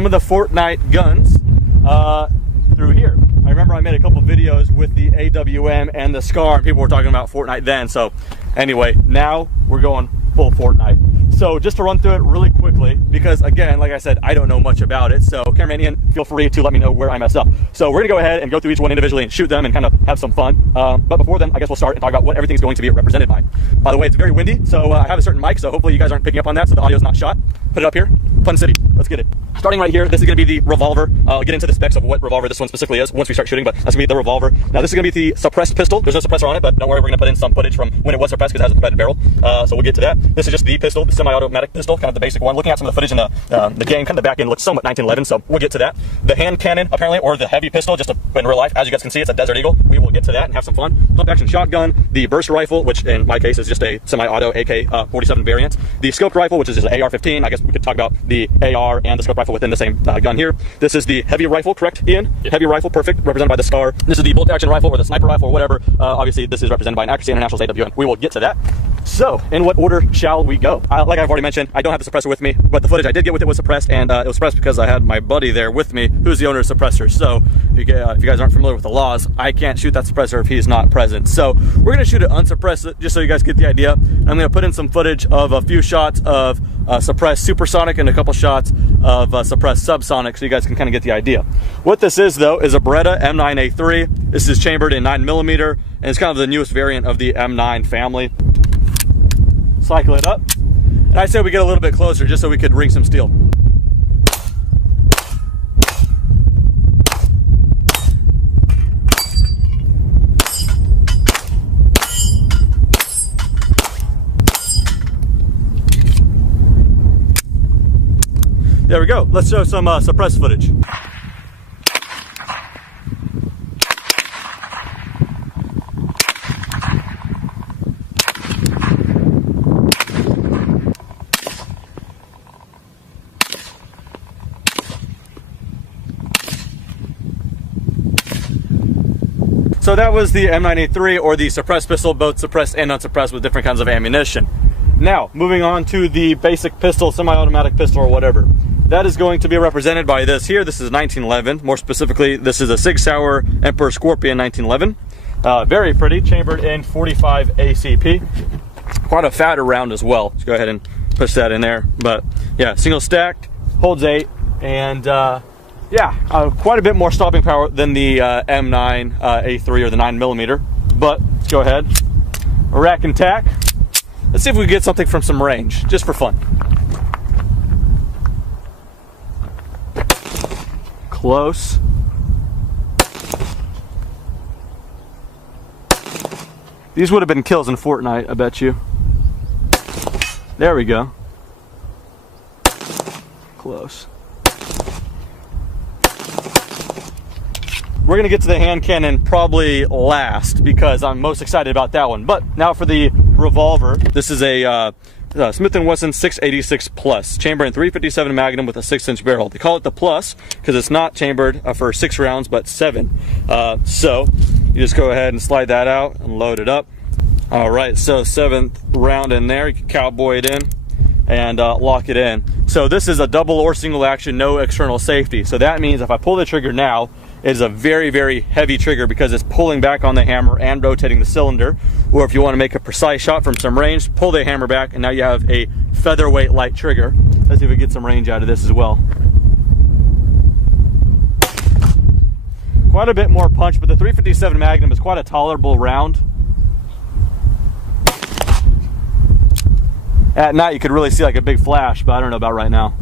some of the Fortnite guns through here. I remember I made a couple videos with the AWM and the SCAR, and people were talking about Fortnite then. So anyway, now we're going full Fortnite. So just to run through it really quickly, because again, like I said, I don't know much about it. So cameraman Ian, feel free to let me know where I messed up. So we're gonna go ahead and go through each one individually and shoot them and kind of have some fun. But before then, I guess we'll start and talk about what everything's going to be represented by. By the way, it's very windy, so I have a certain mic, so hopefully you guys aren't picking up on that, so the audio's not shot. Put it up here. Fun City. Let's get it. Starting right here, this is going to be the revolver. I'll get into the specs of what revolver this one specifically is once we start shooting, but that's going to be the revolver. Now this is going to be the suppressed pistol. There's no suppressor on it, but don't worry, we're going to put in some footage from when it was suppressed because it has a threaded barrel. So we'll get to that. This is just the pistol, the semi-automatic pistol, kind of the basic one. Looking at some of the footage in the game, kind of the back end looks somewhat 1911, so we'll get to that. The hand cannon, apparently, or the heavy pistol, just in real life, as you guys can see, it's a Desert Eagle. We will get to that and have some fun. Pump action shotgun, the burst rifle, which in my case is just a semi-auto AK-47 variant. The scoped rifle, which is an AR-15. I guess we could talk about the AR and the scoped rifle within the same gun here. This is the heavy rifle, correct, Ian? Yeah. Heavy rifle, perfect, represented by the SCAR. This is the bolt action rifle or the sniper rifle or whatever. Obviously, this is represented by an Accuracy International's AWM. We will get to that. So, in what order shall we go? Like I've already mentioned, I don't have the suppressor with me, but the footage I did get with it was suppressed, and it was suppressed because I had my buddy there with me, who's the owner of the suppressor. So, if you guys aren't familiar with the laws, I can't shoot that suppressor if he's not present. So, we're going to shoot it unsuppressed, just so you guys get the idea. I'm going to put in some footage of a few shots of suppressed supersonic and a couple shots of suppressed subsonic, so you guys can kind of get the idea. What this is, though, is a Beretta M9A3. This is chambered in 9mm, and it's kind of the newest variant of the M9 family. Cycle it up, and I said we get a little bit closer just so we could ring some steel. There we go. Let's show some suppressed footage. So that was the M9A3, or the suppressed pistol, both suppressed and unsuppressed with different kinds of ammunition. Now, moving on to the basic pistol, semi-automatic pistol or whatever. That is going to be represented by this here. This is 1911. More specifically, this is a Sig Sauer Emperor Scorpion 1911. Very pretty, chambered in 45 ACP. Quite a fatter round as well. Let's go ahead and push that in there. But yeah, single stacked, holds 8, and yeah, quite a bit more stopping power than the M9 A3 or the 9mm. But let's go ahead, rack and tack. Let's see if we can get something from some range, just for fun. Close. These would have been kills in Fortnite, I bet you. There we go. Close. We're gonna get to the hand cannon probably last because I'm most excited about that one. But now for the revolver, this is a Smith & Wesson 686 Plus, chambered in 357 Magnum with a 6-inch barrel. They call it the Plus because it's not chambered for 6 rounds, but 7. So you just go ahead and slide that out and load it up. All right, so 7th round in there. You can cowboy it in and lock it in. So this is a double or single action, no external safety. So that means if I pull the trigger now, it is a very, very heavy trigger because it's pulling back on the hammer and rotating the cylinder. Or if you want to make a precise shot from some range, pull the hammer back and now you have a featherweight light trigger. Let's see if we get some range out of this as well. Quite a bit more punch, but the 357 Magnum is quite a tolerable round. At night you could really see like a big flash, but I don't know about right now.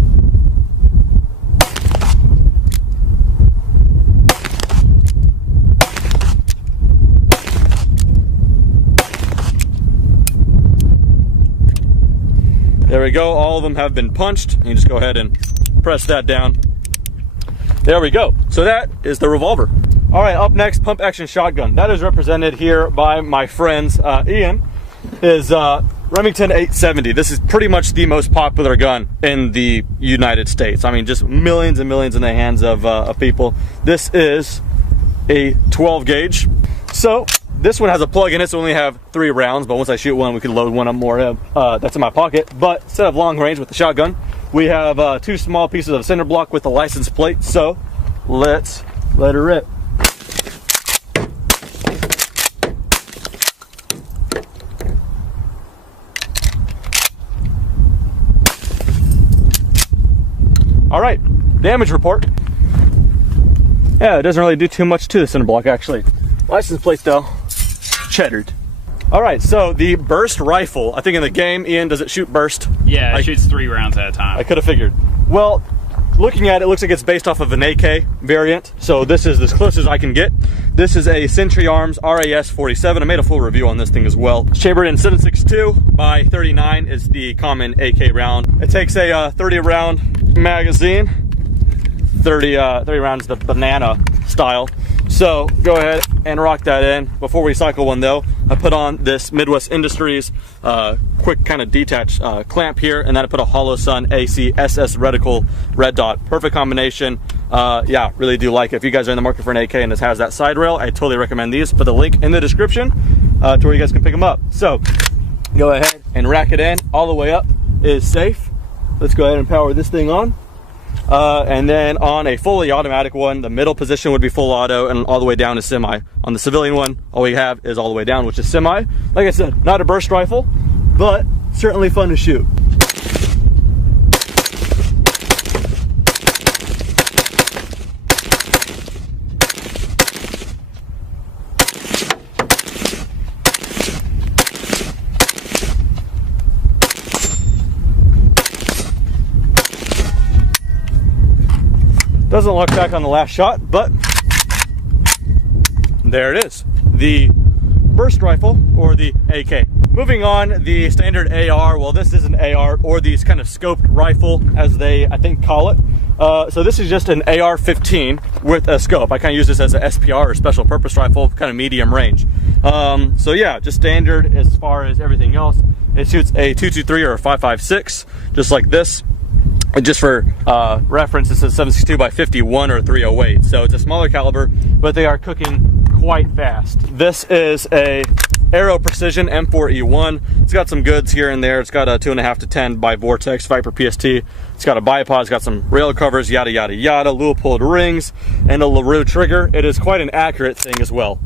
There we go, all of them have been punched. You just go ahead and press that down. There we go. So that is the revolver. All right, up next, pump action shotgun. That is represented here by my friends. Ian is Remington 870. This is pretty much the most popular gun in the United States. I mean, just millions and millions in the hands of people. This is a 12 gauge. So this one has a plug in it, so we only have 3 rounds, but once I shoot one, we can load one up more. That's in my pocket. But instead of long range with the shotgun, We have 2 small pieces of cinder block with the license plate, so let's let her rip. All right, damage report. Yeah, it doesn't really do too much to the cinder block, actually. License plate though, cheddared. All right, so the burst rifle, I think in the game, Ian, does it shoot burst? Yeah, it shoots 3 rounds at a time. I could have figured. Well, looking at it, it looks like it's based off of an AK variant, so this is as close as I can get. This is a Century Arms RAS 47. I made a full review on this thing as well. Chambered in 7.62 by 39 is the common AK round. It takes a 30 round magazine, 30 rounds the banana style. So go ahead and rock that in. Before we cycle one though, I put on this Midwest Industries quick kind of detached clamp here, and then I put a Hollow Sun AC SS reticle red dot. Perfect combination. Yeah, really do like it. If you guys are in the market for an AK and this has that side rail, I totally recommend these. Put the link in the description to where you guys can pick them up. So go ahead and rack it in. All the way up is safe. Let's go ahead and power this thing on. And then on a fully automatic one, the middle position would be full auto, and all the way down is semi. On the civilian one, all we have is all the way down, which is semi. Like I said, not a burst rifle, but certainly fun to shoot. Doesn't look back on the last shot, but there it is. The burst rifle, or the AK. Moving on, the standard AR. Well, this is an AR, or these kind of scoped rifle, as they, I think, call it. So this is just an AR-15 with a scope. I kind of use this as an SPR, or special purpose rifle, kind of medium range. So yeah, just standard as far as everything else. It shoots a 223 or a 5.56, just like this. And just for reference, this is 7.62 by 51 or 308, so it's a smaller caliber, but they are cooking quite fast. This is a Aero Precision M4E1. It's got some goods here and there. It's got a 2.5 to 10 by Vortex Viper PST. It's got a bipod. It's got some rail covers, yada yada yada, Leupold rings, and a LaRue trigger. It is quite an accurate thing as well.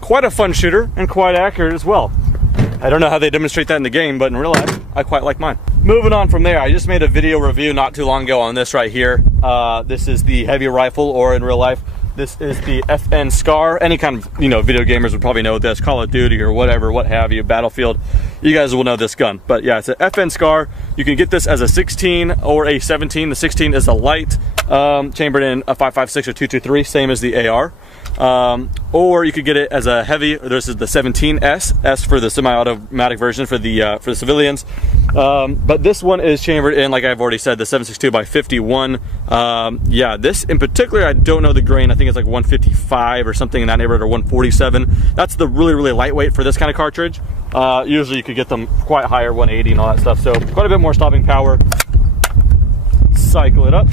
Quite a fun shooter and quite accurate as well. I don't know how they demonstrate that in the game, but in real life, I quite like mine. Moving on from there, I just made a video review not too long ago on this right here. This is the heavy rifle, or in real life, this is the FN Scar. Any kind of, you know, video gamers would probably know this, Call of Duty or whatever, what have you, Battlefield. You guys will know this gun. But yeah, it's an FN Scar. You can get this as a 16 or a 17. The 16 is a light, chambered in a 5.56 or 223, same as the AR. Or you could get it as a heavy. This is the 17S, S for the semi-automatic version for the civilians. But this one is chambered in, like I've already said, the 7.62 by 51. Yeah, this in particular, I don't know the grain. I think it's like 155 or something in that neighborhood, or 147. That's the really lightweight for this kind of cartridge. Usually you could get them quite higher, 180 and all that stuff. So quite a bit more stopping power. Cycle it up.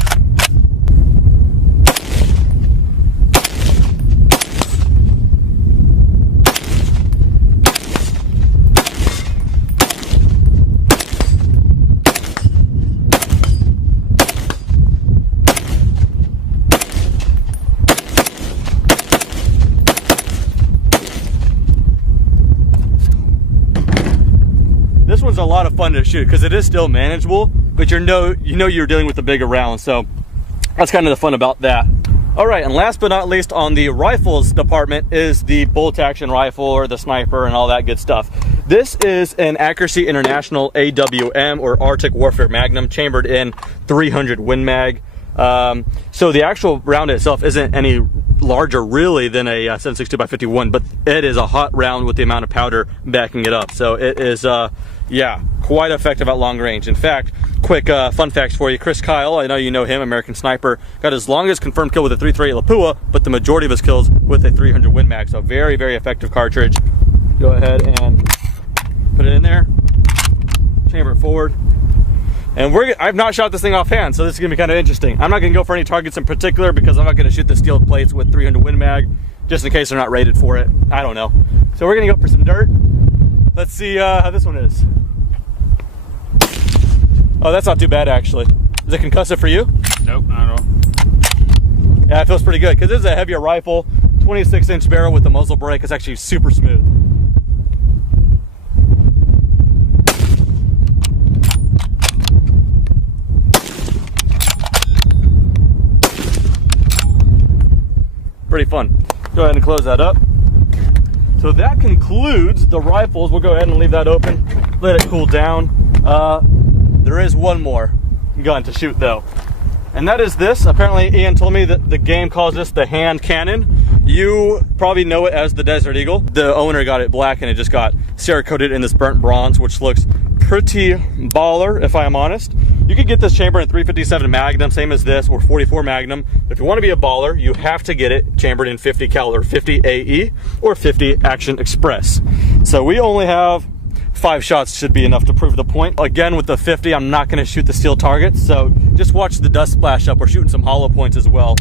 This one's a lot of fun to shoot because it is still manageable, but you know you're dealing with the bigger round, so that's kind of the fun about that. All right, and last but not least on the rifles department is the bolt action rifle, or the sniper, and all that good stuff. This is an Accuracy International AWM, or Arctic Warfare Magnum, chambered in 300 Win Mag. So the actual round itself isn't any larger really than a 7.62 by 51, but it is a hot round with the amount of powder backing it up. So it is, yeah, quite effective at long range. In fact, quick fun facts for you. Chris Kyle, I know you know him, American Sniper, got his longest confirmed kill with a 338 Lapua, but the majority of his kills with a 300 Win Mag. So very effective cartridge. Go ahead and put it in there, chamber it forward. And I've not shot this thing offhand, so this is gonna be kind of interesting. I'm not gonna go for any targets in particular because I'm not gonna shoot the steel plates with 300 Win Mag, just in case they're not rated for it. I don't know. So we're gonna go for some dirt. Let's see how this one is. Oh, that's not too bad actually. Is it concussive for you? Nope, not at all. Yeah, it feels pretty good because this is a heavier rifle, 26-inch barrel with the muzzle brake. It's actually super smooth. Pretty fun. Go ahead and close that up. So that concludes the rifles. We'll go ahead and leave that open, let it cool down. There is one more gun to shoot though, and that is this. Apparently Ian told me that the game calls this the hand cannon. You probably know it as the Desert Eagle. The owner got it black and it just got Cerakoted in this burnt bronze, which looks pretty baller if I am honest. You could get this chamber in 357 Magnum, same as this, or 44 Magnum. If you want to be a baller, you have to get it chambered in 50 caliber, 50 AE or 50 Action Express. So we only have 5 shots, should be enough to prove the point. Again, with the 50, I'm not going to shoot the steel targets, so just watch the dust splash up. We're shooting some hollow points as well,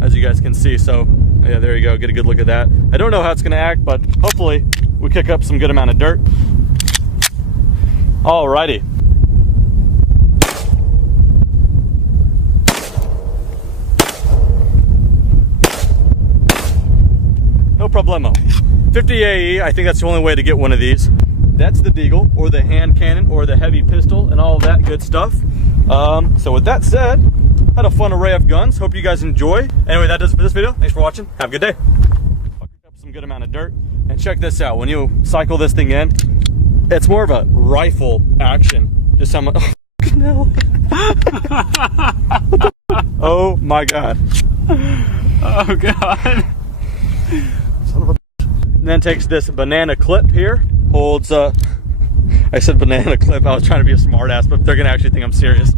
as you guys can see. So yeah, there you go, get a good look at that. I don't know how it's going to act, but hopefully we kick up some good amount of dirt. Alrighty. No problemo. 50 AE, I think that's the only way to get one of these. That's the Deagle, or the hand cannon, or the heavy pistol, and all that good stuff. So with that said, had a fun array of guns. Hope you guys enjoy. Anyway, that does it for this video. Thanks for watching. Have a good day. Pick up some good amount of dirt. And check this out. When you cycle this thing in, it's more of a rifle action. Just how much. Oh my god. Oh god. Son of a. And then takes this banana clip here. Holds I said banana clip. I was trying to be a smart ass, but they're gonna actually think I'm serious.